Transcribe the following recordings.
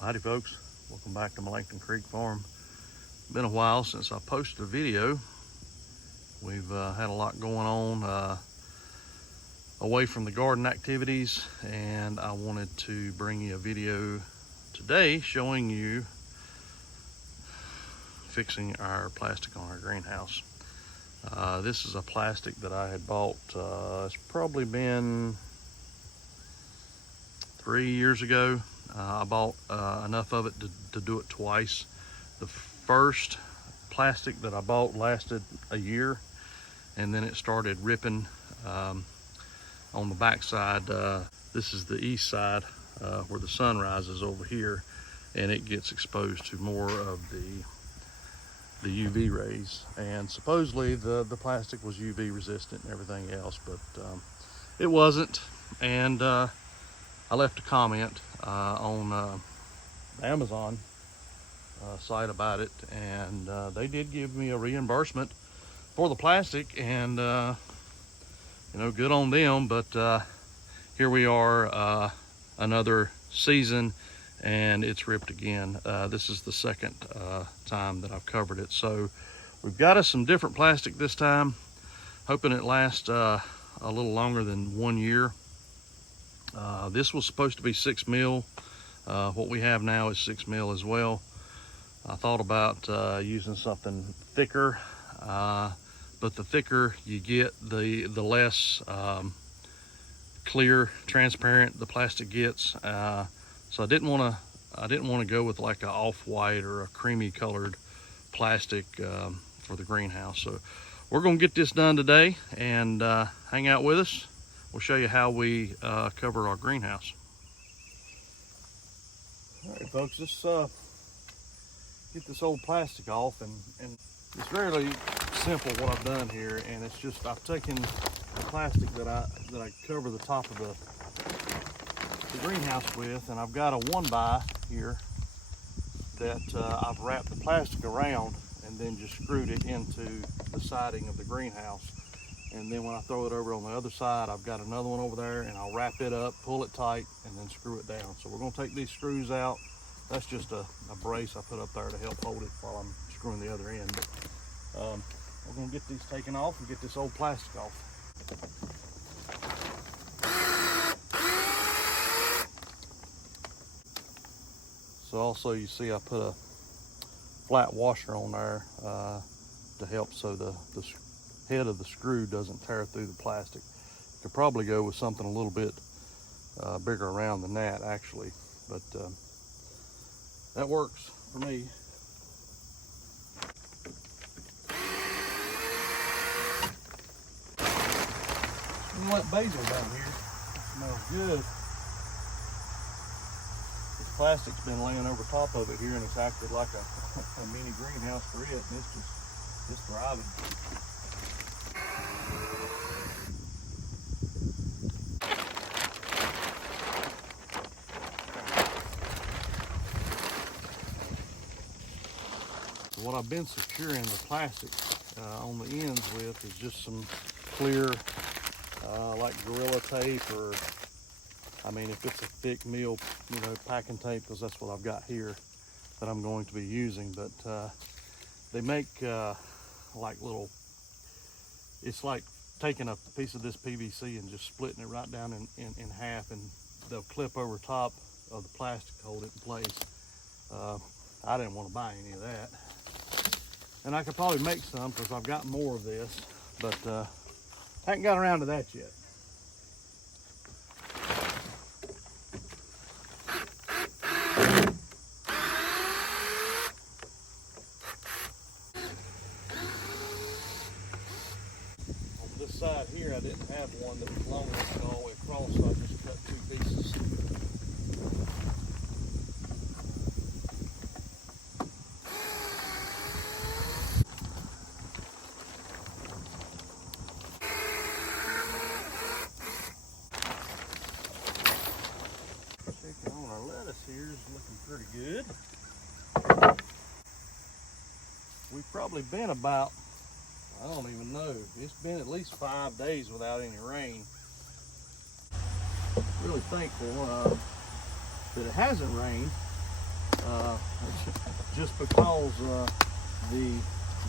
Howdy folks, welcome back to Molecton Creek Farm. Been a while since I posted a video. We've had a lot going on away from the garden activities, and I wanted to bring you a video today showing you fixing our plastic on our greenhouse. This is a plastic that I had bought, it's probably been 3 years ago. I bought enough of it to do it twice. The first plastic that I bought lasted a year, and then it started ripping on the back side. This is the east side where the sun rises over here, and it gets exposed to more of the UV rays. And supposedly the plastic was UV resistant and everything else, but it wasn't. And I left a comment on the Amazon site about it, and they did give me a reimbursement for the plastic, and you know, good on them. But here we are, another season, and it's ripped again. This is the second time that I've covered it. So we've got us some different plastic this time, hoping it lasts a little longer than 1 year. This was supposed to be 6 mil. What we have now is 6 mil as well. I thought about using something thicker, but the thicker you get, the less clear, transparent the plastic gets. So I didn't want to go with like an off-white or a creamy colored plastic for the greenhouse. So we're going to get this done today, and hang out with us. We'll show you how we cover our greenhouse. All right, folks, let's get this old plastic off, and it's really simple what I've done here. And it's just, I've taken the plastic that I cover the top of the greenhouse with, and I've got a 1x here that I've wrapped the plastic around and then just screwed it into the siding of the greenhouse. And then when I throw it over on the other side, I've got another one over there, and I'll wrap it up, pull it tight, and then screw it down. So we're gonna take these screws out. That's just a brace I put up there to help hold it while I'm screwing the other end. But we're gonna get these taken off and get this old plastic off. So also, you see I put a flat washer on there to help so the head of the screw doesn't tear through the plastic. Could probably go with something a little bit bigger around than that, actually, but that works for me. I'm gonna let basil down here. It smells good. This plastic's been laying over top of it here, and it's acted like a mini greenhouse for it, and it's thriving. What I've been securing the plastic on the ends with is just some clear, like Gorilla Tape, or I mean, if it's a thick meal, you know, packing tape, because that's what I've got here that I'm going to be using. But they make like little, it's like taking a piece of this PVC and just splitting it right down in half, and they'll clip over top of the plastic to hold it in place. I didn't want to buy any of that. And I could probably make some because I've got more of this, but I haven't got around to that yet. On this side here, I didn't have one that was long enough to go all the way across, so I just cut 2 pieces. Here is looking pretty good. We've probably been about, I don't even know, it's been at least 5 days without any rain. Really thankful that it hasn't rained, just because the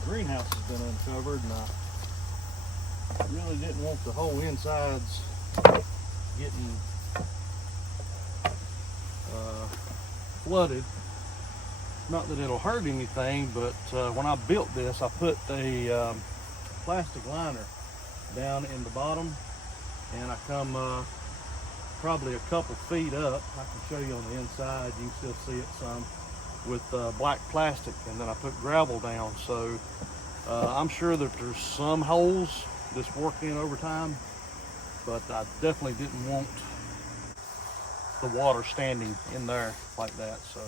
greenhouse has been uncovered, and I really didn't want the whole insides getting flooded. Not that it'll hurt anything, but when I built this, I put a plastic liner down in the bottom, and I come probably a couple feet up. I can show you on the inside, you can still see it some, with black plastic, and then I put gravel down. So I'm sure that there's some holes that's worked in over time, but I definitely didn't want the water standing in there like that. So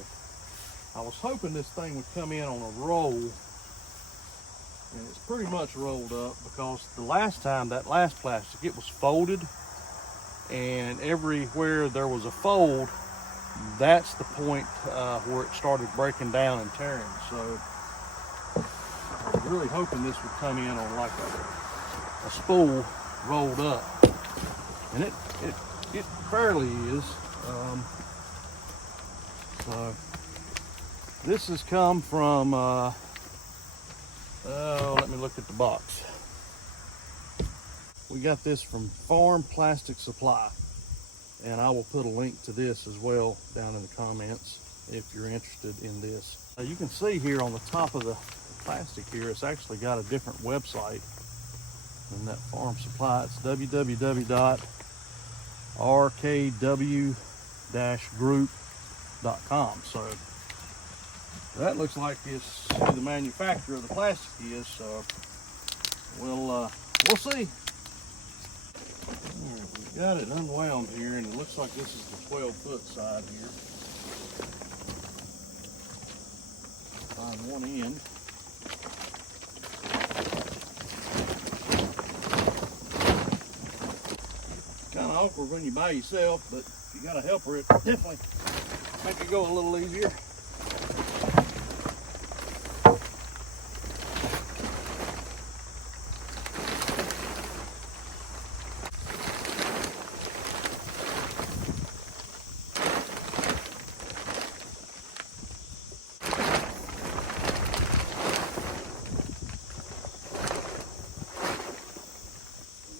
I was hoping this thing would come in on a roll, and it's pretty much rolled up, because the last time, that last plastic, it was folded, and everywhere there was a fold, that's the point where it started breaking down and tearing. So I was really hoping this would come in on like a spool rolled up, and it fairly is. So this has come from let me look at the box. We got this from Farm Plastic Supply, and I will put a link to this as well down in the comments if you're interested in this. You can see here on the top of the plastic here, it's actually got a different website than that Farm Supply. It's www.rkw-group.com. So that looks like it's who the manufacturer of the plastic is. So we'll see. We got it unwound here, and it looks like this is the 12-foot side here. Find one end. Kind of awkward when you're by yourself, but if you got a helper, it definitely make it go a little easier.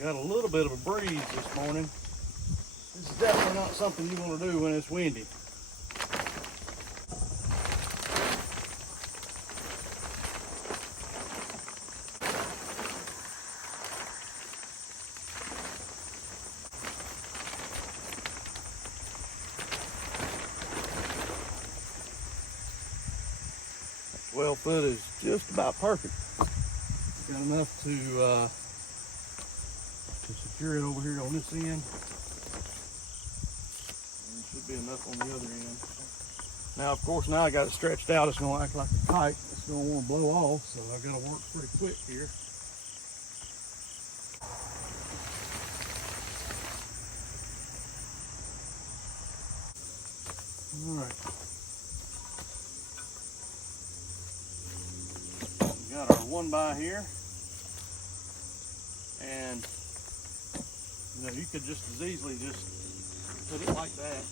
Got a little bit of a breeze this morning. This is definitely not something you want to do when it's windy. That 12 foot is just about perfect. Got enough to secure it over here on this end. And there should be enough on the other end. Now, of course, now I got it stretched out, it's going to act like a kite. It's going to want to blow off, so I've got to work pretty quick here. All right. We got our one by here. And you know, you could just as easily just put it like that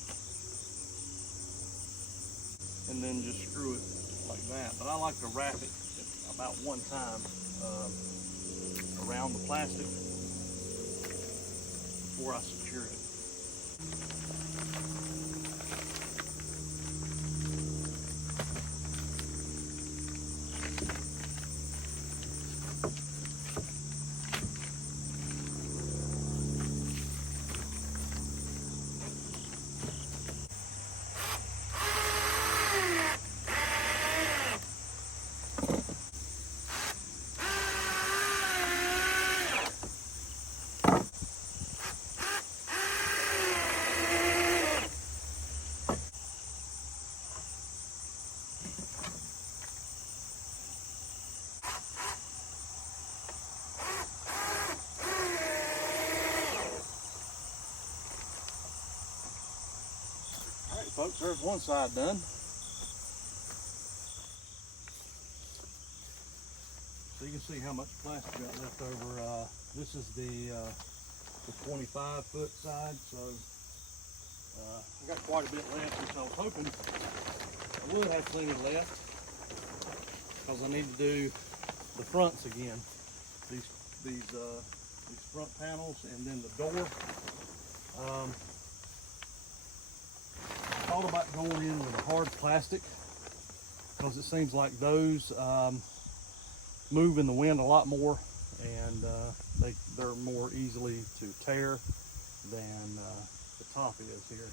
and then just screw it like that. But I like to wrap it about one time around the plastic before I secure it. Folks, there's one side done. So you can see how much plastic got left over. This is the 25-foot side, so I got quite a bit left, which I was hoping a would have plenty left because I need to do the fronts again. These front panels and then the door. I thought about going in with a hard plastic because it seems like those move in the wind a lot more, and they're more easily to tear than the top is here.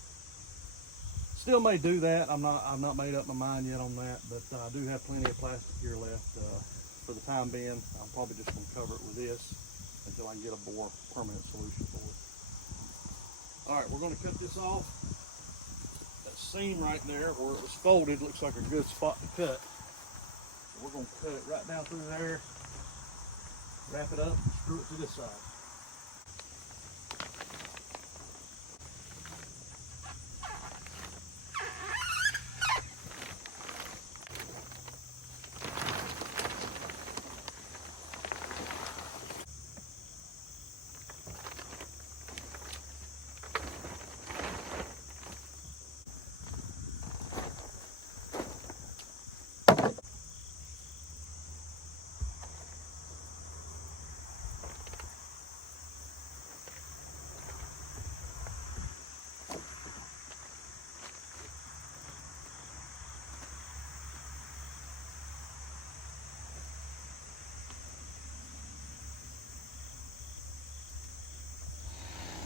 Still may do that. I've not made up my mind yet on that, but I do have plenty of plastic here left. For the time being, I'm probably just going to cover it with this until I can get a more permanent solution for it. All right, we're going to cut this off. That seam right there where it was folded looks like a good spot to cut. So we're going to cut it right down through there, wrap it up, and screw it to this side.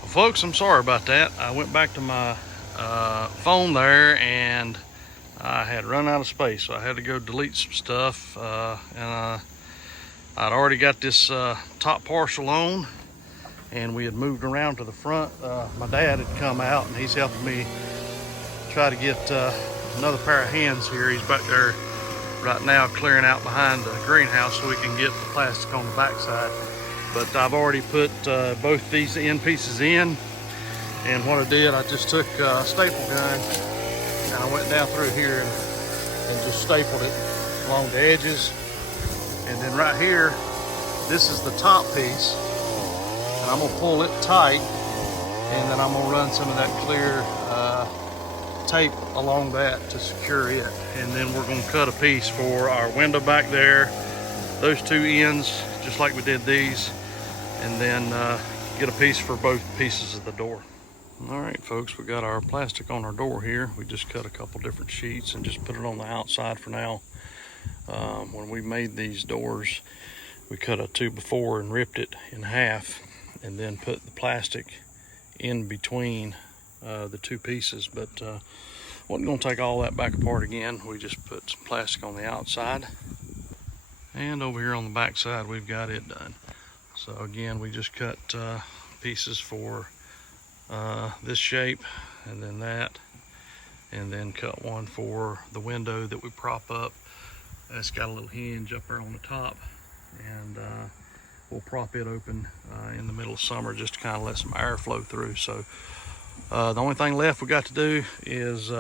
Folks, I'm sorry about that. I went back to my phone there and I had run out of space, so I had to go delete some stuff. I'd already got this top partial on, and we had moved around to the front. My dad had come out and he's helping me try to get another pair of hands here. He's back there right now clearing out behind the greenhouse so we can get the plastic on the backside. But I've already put both these end pieces in, and what I did, I just took a staple gun and I went down through here and just stapled it along the edges. And then right here, this is the top piece, and I'm gonna pull it tight, and then I'm gonna run some of that clear tape along that to secure it. And then we're gonna cut a piece for our window back there, those two ends, just like we did these, and then get a piece for both pieces of the door. All right, folks, we got our plastic on our door here. We just cut a couple different sheets and just put it on the outside for now. When we made these doors, we cut a 2x4 and ripped it in half, and then put the plastic in between the two pieces. But wasn't gonna take all that back apart again. We just put some plastic on the outside, and over here on the back side, we've got it done. So again, we just cut pieces for this shape, and then that, and then cut one for the window that we prop up. It's got a little hinge up there on the top, and we'll prop it open in the middle of summer just to kind of let some air flow through. So the only thing left we got to do is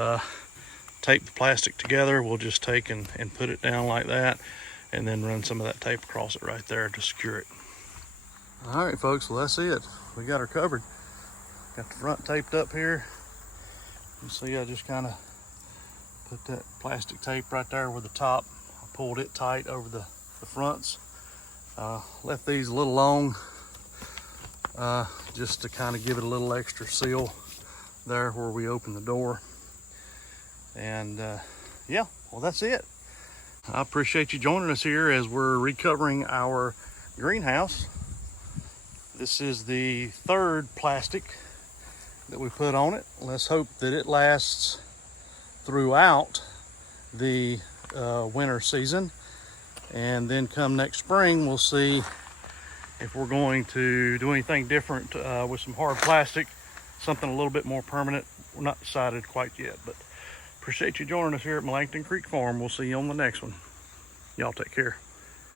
tape the plastic together. We'll just take and put it down like that, and then run some of that tape across it right there to secure it. All right, folks, well, that's it. We got her covered. Got the front taped up here. You see, I just kind of put that plastic tape right there with the top. I pulled it tight over the fronts. Left these a little long just to kind of give it a little extra seal there where we open the door. And yeah, well, that's it. I appreciate you joining us here as we're recovering our greenhouse. This is the third plastic that we put on it. Let's hope that it lasts throughout the winter season. And then come next spring, we'll see if we're going to do anything different with some hard plastic, something a little bit more permanent. We're not decided quite yet, but appreciate you joining us here at Melanchthon Creek Farm. We'll see you on the next one. Y'all take care.